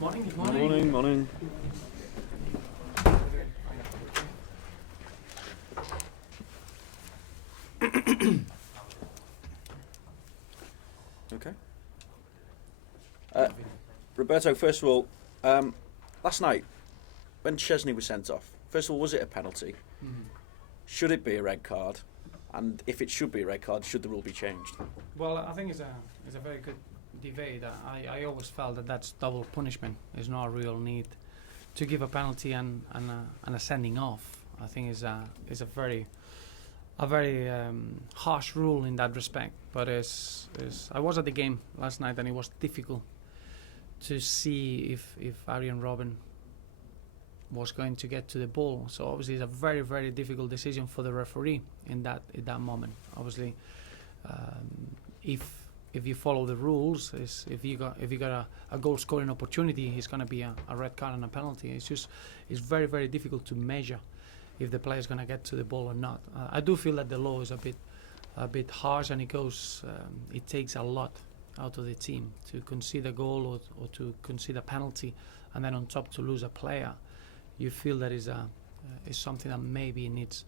Morning. Morning. Okay. Roberto, first of all, last night when Chesney was sent off, first of all, was it a penalty? Mm. Should it be a red card? And if it should be a red card, should the rule be changed? Well, I think it's a very good debate. I always felt that that's double punishment. There's no real need to give a penalty and a sending off. I think is a very harsh rule in that respect. But I was at the game last night and it was difficult to see if Arjen Robben was going to get to the ball. So obviously it's a very, very difficult decision for the referee in that moment. Obviously, if you follow the rules, if you got a goal scoring opportunity, it's going to be a red card and a penalty. It's very, very difficult to measure if the player is going to get to the ball or not. I do feel that the law is a bit harsh, and it takes a lot out of the team to concede a goal or to concede a penalty, and then on top to lose a player. You feel that is something that maybe needs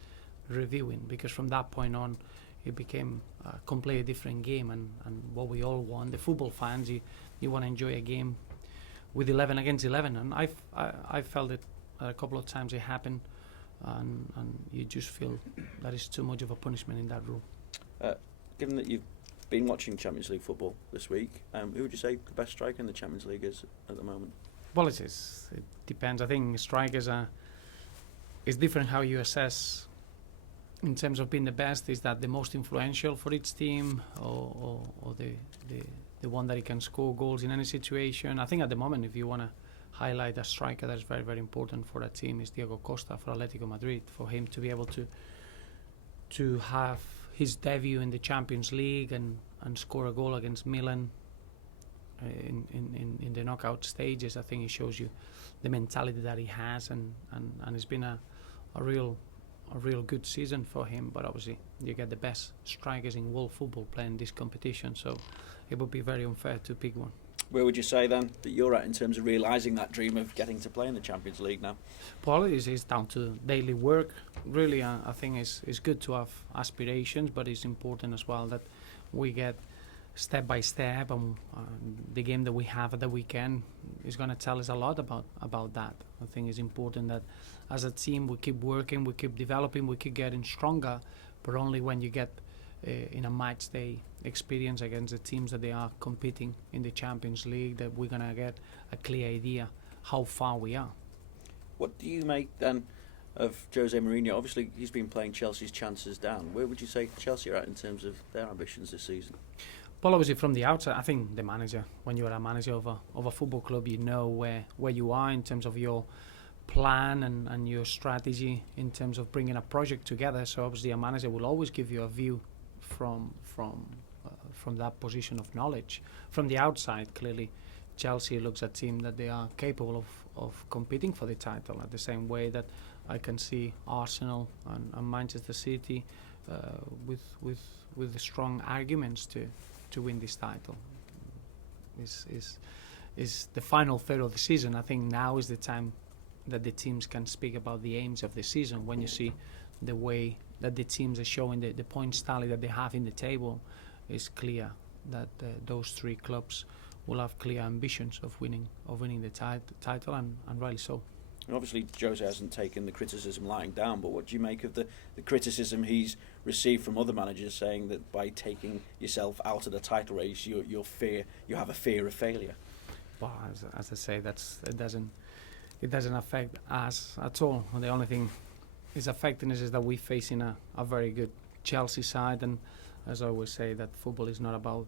reviewing, because from that point on it became a completely different game, and what we all want, the football fans, you want to enjoy a game with 11 against 11, and I felt it a couple of times it happened, and you just feel that is too much of a punishment in that rule. Given that you've been watching Champions League football this week, who would you say the best striker in the Champions League is at the moment? Well, it depends. I think strikers is different how you assess in terms of being the best. Is that the most influential for each team, or the one that he can score goals in any situation? I think at the moment, if you want to highlight a striker that's very, very important for a team, is Diego Costa for Atletico Madrid. For him to be able to have his debut in the Champions League and score a goal against Milan in the knockout stages, I think it shows you the mentality that he has, and it's been a real good season for him. But obviously you get the best strikers in world football playing this competition, so it would be very unfair to pick one. Where would you say then that you're at in terms of realising that dream of getting to play in the Champions League now? Well, it's down to daily work. Really, I think it's good to have aspirations, but it's important as well that we get step by step, and the game that we have at the weekend is going to tell us a lot about that. I think it's important that as a team we keep working, we keep developing, we keep getting stronger, but only when you get in a match day experience against the teams that they are competing in the Champions League, that we're going to get a clear idea how far we are. What do you make then of Jose Mourinho? Obviously he's been playing Chelsea's chances down. Where would you say Chelsea are at in terms of their ambitions this season? Well, obviously from the outside, I think the manager, when you are a manager of a football club, you know where you are in terms of your plan and your strategy in terms of bringing a project together. So obviously a manager will always give you a view from that position of knowledge. From the outside, clearly Chelsea looks at a team that they are capable of competing for the title, at the same way that I can see Arsenal and Manchester City with strong arguments to win this title. Is the final third of the season. I think now is the time that the teams can speak about the aims of the season. When you see the way that the teams are showing the points tally that they have in the table, it's clear that those three clubs will have clear ambitions of winning the title, and rightly so. And obviously Jose hasn't taken the criticism lying down, but what do you make of the criticism he's received from other managers, saying that by taking yourself out of the title race you have a fear of failure? Well, as I say, it doesn't affect us at all. The only thing is affecting us is that we're facing a very good Chelsea side, and as I always say, that football is not about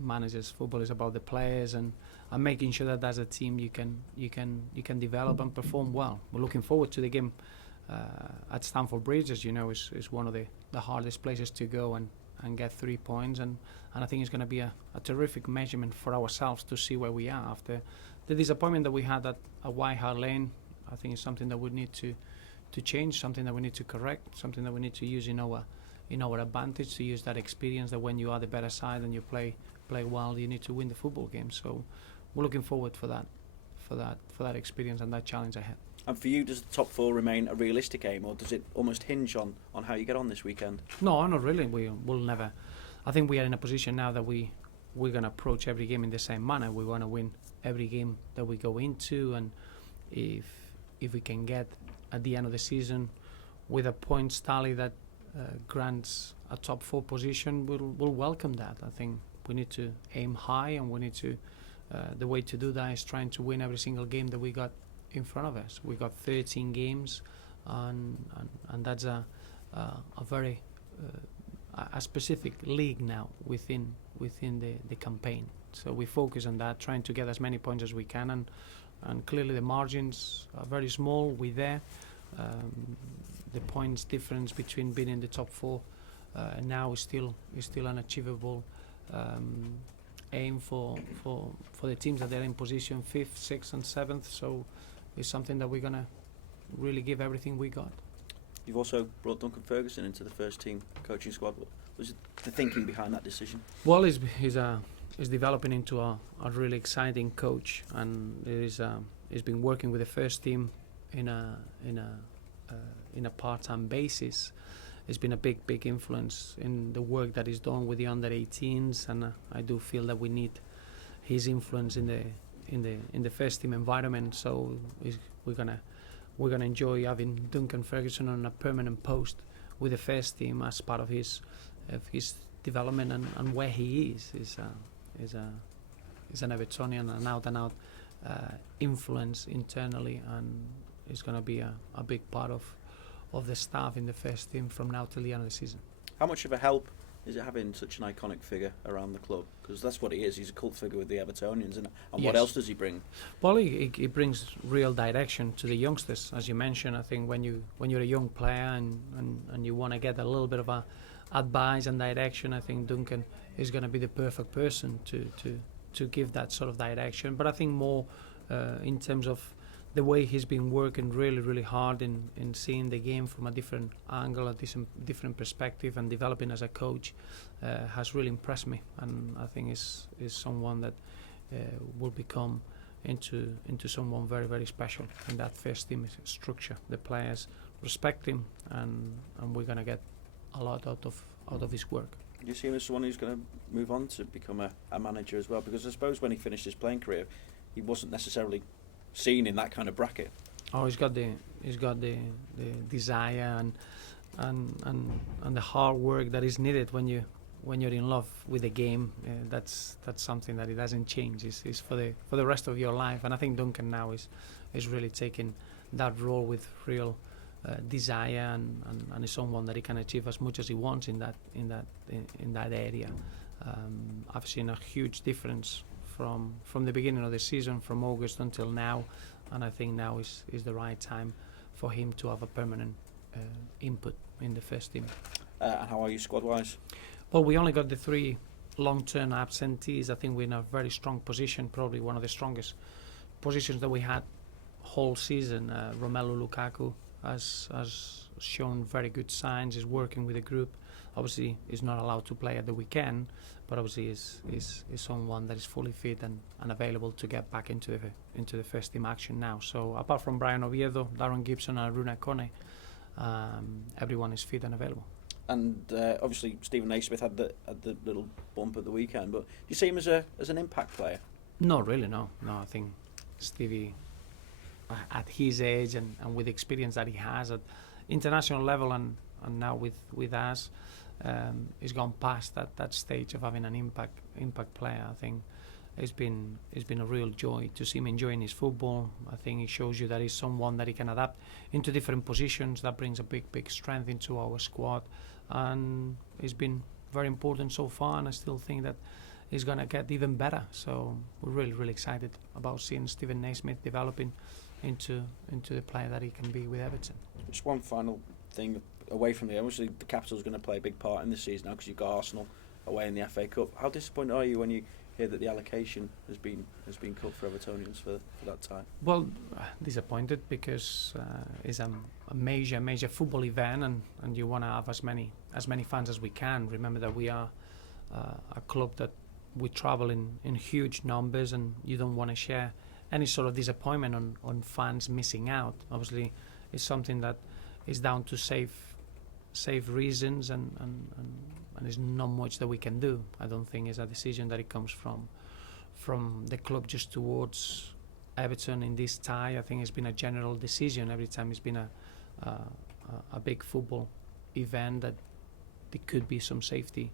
managers. Football is about the players, and making sure that as a team you can develop and perform well. We're looking forward to the game at Stamford Bridge. As you know, is one of the hardest places to go and get 3 points, and I think it's going to be a terrific measurement for ourselves to see where we are after the disappointment that we had at White Hart Lane. I think it's something that we need to change, something that we need to correct, something that we need to use in our advantage, to use that experience that when you are the better side and you play well, you need to win the football game. So we're looking forward for that that experience and that challenge ahead. And for you, does the top four remain a realistic aim, or does it almost hinge on how you get on this weekend? No, not really. We'll never. I think we are in a position now that we're going to approach every game in the same manner. We want to win every game that we go into, and if we can get at the end of the season with a points tally that grants a top four position, we'll welcome that. I think we need to aim high, and we need to. The way to do that is trying to win every single game that we got in front of us. We got 13 games, and that's a very a specific league now within the campaign. So we focus on that, trying to get as many points as we can, and clearly the margins are very small. We're there. The points difference between being in the top four now is still an achievable aim for the teams that they're in position 5th, 6th and 7th. So it's something that we're going to really give everything we got. You've also brought Duncan Ferguson into the first team coaching squad. What was the thinking behind that decision? Well, he's developing into a really exciting coach, and he's been working with the first team in a part-time basis. It's been a big influence in the work that is done with the under-18s, and I do feel that we need his influence in the first team environment. So we're gonna enjoy having Duncan Ferguson on a permanent post with the first team as part of his development, and where he is an Evertonian, an out-and-out influence internally, and is going to be a big part of the staff in the first team from now till the end of the season. How much of a help is it having such an iconic figure around the club? Because that's what he is. He's a cult figure with the Evertonians, and Yes. What else does he bring? Well, he brings real direction to the youngsters, as you mentioned. I think when you're a young player and you want to get a little bit of a advice and direction, I think Duncan is going to be the perfect person to give that sort of direction. But I think more in terms of the way he's been working really hard in seeing the game from a different angle, a different perspective, and developing as a coach has really impressed me. And I think is someone that will become into someone very special in that first team structure. The players respect him, and we're gonna get a lot out of his work. Do you see him as someone who's going to move on to become a manager as well? Because I suppose when he finished his playing career, he wasn't necessarily seen in that kind of bracket. Oh, he's got the desire and the hard work that is needed when you're in love with the game. That's something that it doesn't change. It's for the rest of your life. And I think Duncan now is really taking that role with real desire, and is someone that he can achieve as much as he wants in that area. I've seen a huge difference from the beginning of the season, from August until now, and I think now is the right time for him to have a permanent input in the first team. And how are you squad-wise? Well, we only got the 3 long-term absentees. I think we're in a very strong position, probably one of the strongest positions that we had whole season. Romelu Lukaku has shown very good signs. He's working with the group. Obviously, he's not allowed to play at the weekend, but obviously is someone that is fully fit and available to get back into the first team action now. So apart from Brian Oviedo, Darren Gibson and Runa Kone, everyone is fit and available. And obviously Stephen Naismith had the little bump at the weekend, but do you see him as an impact player? Not really, no. I think Stevie, at his age and with the experience that he has at international level and now with us, he's gone past that stage of having an impact player. I think it's been a real joy to see him enjoying his football. I think it shows you that he's someone that he can adapt into different positions. That brings a big strength into our squad, and it's been very important so far, and I still think that he's going to get even better. So we're really excited about seeing Stephen Naismith developing into the player that he can be with Everton. Just one final thing away from the obviously the Capital's going to play a big part in this season now because you've got Arsenal away in the FA Cup. How disappointed are you when you hear that the allocation has been cut for Evertonians for that time? Well, disappointed because it's a major football event, and you want to have as many fans as we can. Remember that we are a club that we travel in huge numbers, and you don't want to share any sort of disappointment on fans missing out. Obviously, it's something that is down to safe reasons, and there's not much that we can do. I don't think it's a decision that it comes from the club just towards Everton in this tie. I think it's been a general decision every time it's been a big football event that there could be some safety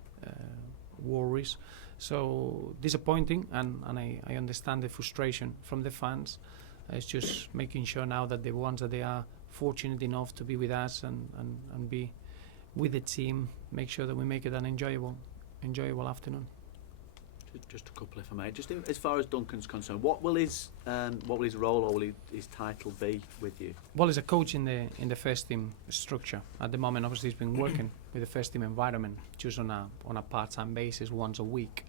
worries. So disappointing, and I understand the frustration from the fans. It's just making sure now that the ones that they are fortunate enough to be with us and be with the team, make sure that we make it an enjoyable afternoon. Just a couple, if I may. Just as far as Duncan's concerned, what will his role or will his title be with you? Well, as a coach in the first team structure at the moment, obviously he's been working with the first team environment just on a part-time basis once a week.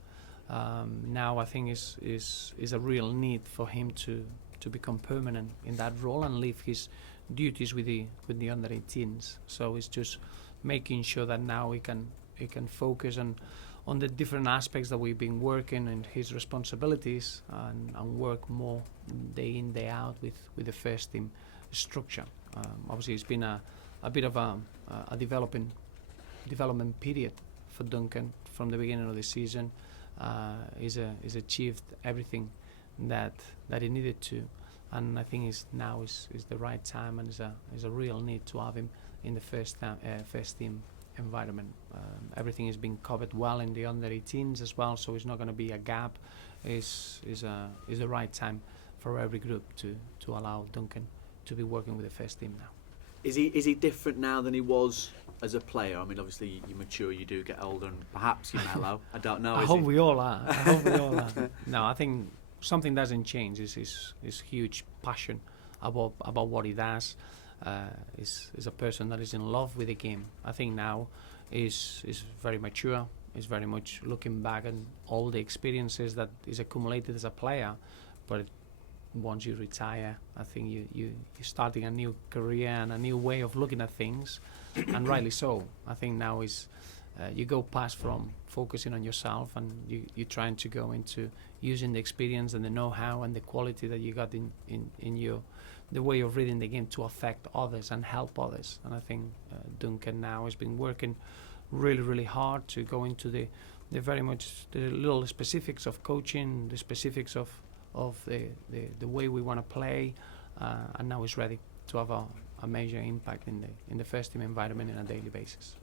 Now I think is a real need for him to become permanent in that role and leave his duties with the under 18s. So it's just making sure that now he can focus on the different aspects that we've been working and his responsibilities, and work more day in, day out with the first team structure. Obviously it's been a bit of a development period for Duncan from the beginning of the season. He's achieved everything that he needed to, and I think now is the right time, and is a real need to have him in the first team environment. Everything is being covered well in the under 18s as well, so it's not going to be a gap. Is the right time for every group to allow Duncan to be working with the first team now. Is he different now than he was as a player? I mean, obviously you mature, you do get older, and perhaps you mellow. I don't know. I hope we all are. No, I think something doesn't change. Is his huge passion about what he does. Is a person that is in love with the game. I think now is very mature. Is very much looking back at all the experiences that is accumulated as a player. But once you retire, I think you're starting a new career and a new way of looking at things, and rightly so. I think now is you go past from focusing on yourself, and you're trying to go into using the experience and the know-how and the quality that you got in your the way of reading the game to affect others and help others. And I think Duncan now has been working really, really hard to go into the very much the little specifics of coaching, the specifics of the way we want to play, and now he's ready to have a major impact in the first team environment on a daily basis.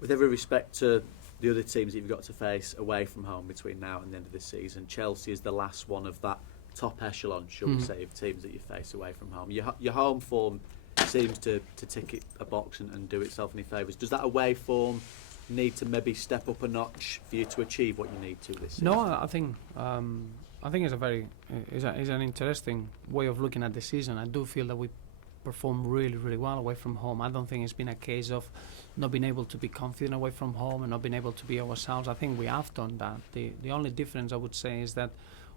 With every respect to the other teams that you've got to face away from home between now and the end of this season, Chelsea is the last one of that top echelon, shall we say, of teams that you face away from home. Your home form seems to tick it a box and do itself any favours. Does that away form need to maybe step up a notch for you to achieve what you need to this season? No, I think it's an interesting way of looking at the season. I do feel that we perform really, really well away from home. I don't think it's been a case of not being able to be confident away from home and not being able to be ourselves. I think we have done that. The only difference I would say is that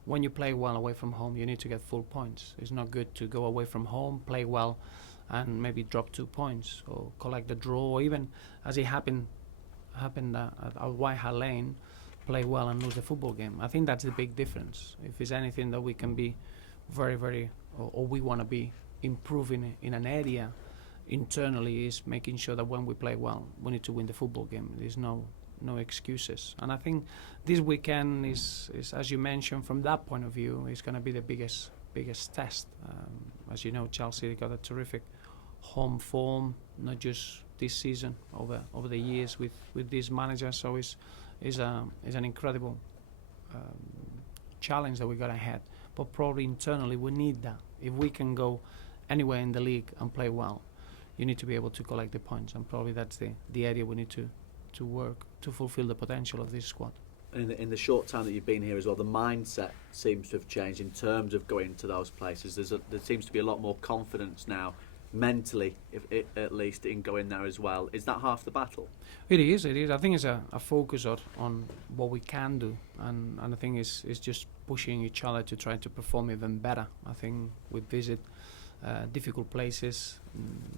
when you play well away from home, you need to get full points. It's not good to go away from home, play well, and maybe drop 2 points or collect a draw, or even as it happened at White Hart Lane, play well and lose the football game. I think that's the big difference. If there's anything that we can be very, very, or we want to be improving in an area internally, is making sure that when we play well, we need to win the football game. There's no excuses. And I think this weekend is as you mentioned, from that point of view, is going to be the biggest test. As you know, Chelsea got a terrific home form, not just this season, over the years with this manager. So is an incredible challenge that we got ahead. But probably internally we need that. If we can go anywhere in the league and play well, you need to be able to collect the points, and probably that's the area we need to work to fulfill the potential of this squad. In the short time that you've been here as well, the mindset seems to have changed in terms of going to those places. There seems to be a lot more confidence now, mentally, at least, in going there as well. Is that half the battle? It is. I think it's a focus on what we can do, and I think it's just pushing each other to try to perform even better. I think we visit difficult places,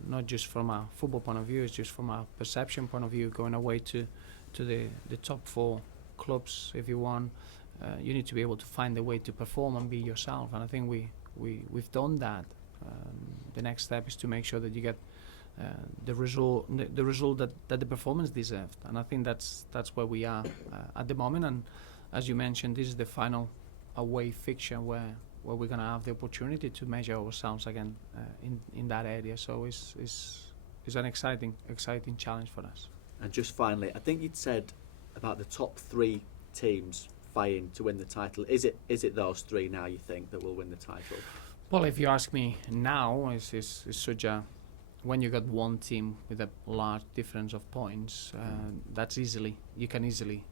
not just from a football point of view, it's just from a perception point of view. Going away to the top 4 clubs, if you want, you need to be able to find a way to perform and be yourself. And I think we we've done that. The next step is to make sure that you get the result that the performance deserved, and I think that's where we are at the moment. And as you mentioned, this is the final away fixture where we're going to have the opportunity to measure ourselves again in that area. So it's an exciting challenge for us. And just finally, I think you'd said about the top 3 teams vying to win the title. Is it those 3 now you think that will win the title? Well, if you ask me now, it's such a, when you got one team with a large difference of points, you can easily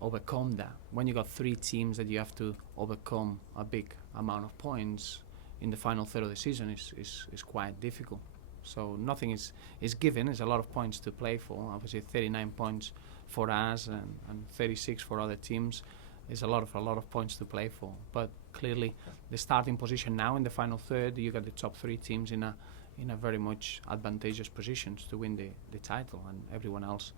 overcome that. When you got 3 teams that you have to overcome a big amount of points in the final third of the season is quite difficult. So nothing is given. There's a lot of points to play for. Obviously, 39 points for us and 36 for other teams. There's a lot of points to play for. But clearly, the starting position now in the final third, you got the top 3 teams in a very much advantageous positions to win the title, and everyone else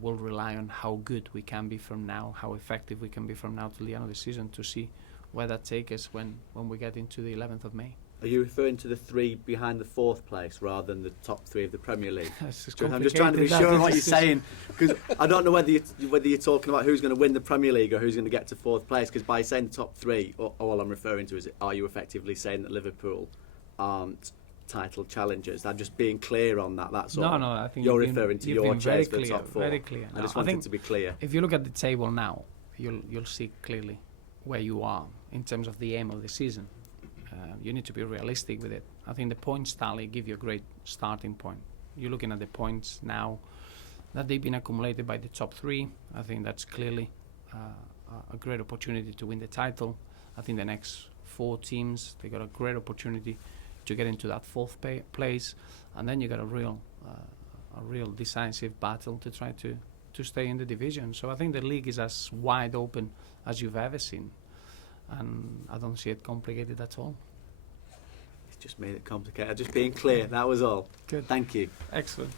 will rely on how good we can be from now, how effective we can be from now till the end of the season, to see where that takes us when we get into the 11th of May. Are you referring to the 3 behind the 4th place rather than the top 3 of the Premier League? I'm just trying to be sure on what you're saying, because I don't know whether you're talking about who's going to win the Premier League or who's going to get to 4th place. Because by saying the top 3, all I'm referring to is, are you effectively saying that Liverpool aren't title challengers? I'm just being clear on that. That's all. No, I think you're referring to your chase for the top 4. Very clear. I just wanted to be clear. If you look at the table now, you'll see clearly where you are in terms of the aim of the season. You need to be realistic with it. I think the points tally give you a great starting point. You're looking at the points now that they've been accumulated by the top 3. I think that's clearly a great opportunity to win the title. I think the next 4 teams, they got a great opportunity to get into that 4th place, and then you got a real decisive battle to try to stay in the division. So I think the league is as wide open as you've ever seen, and I don't see it complicated at all. It's just made it complicated. Just being clear, that was all. Good. Thank you. Excellent.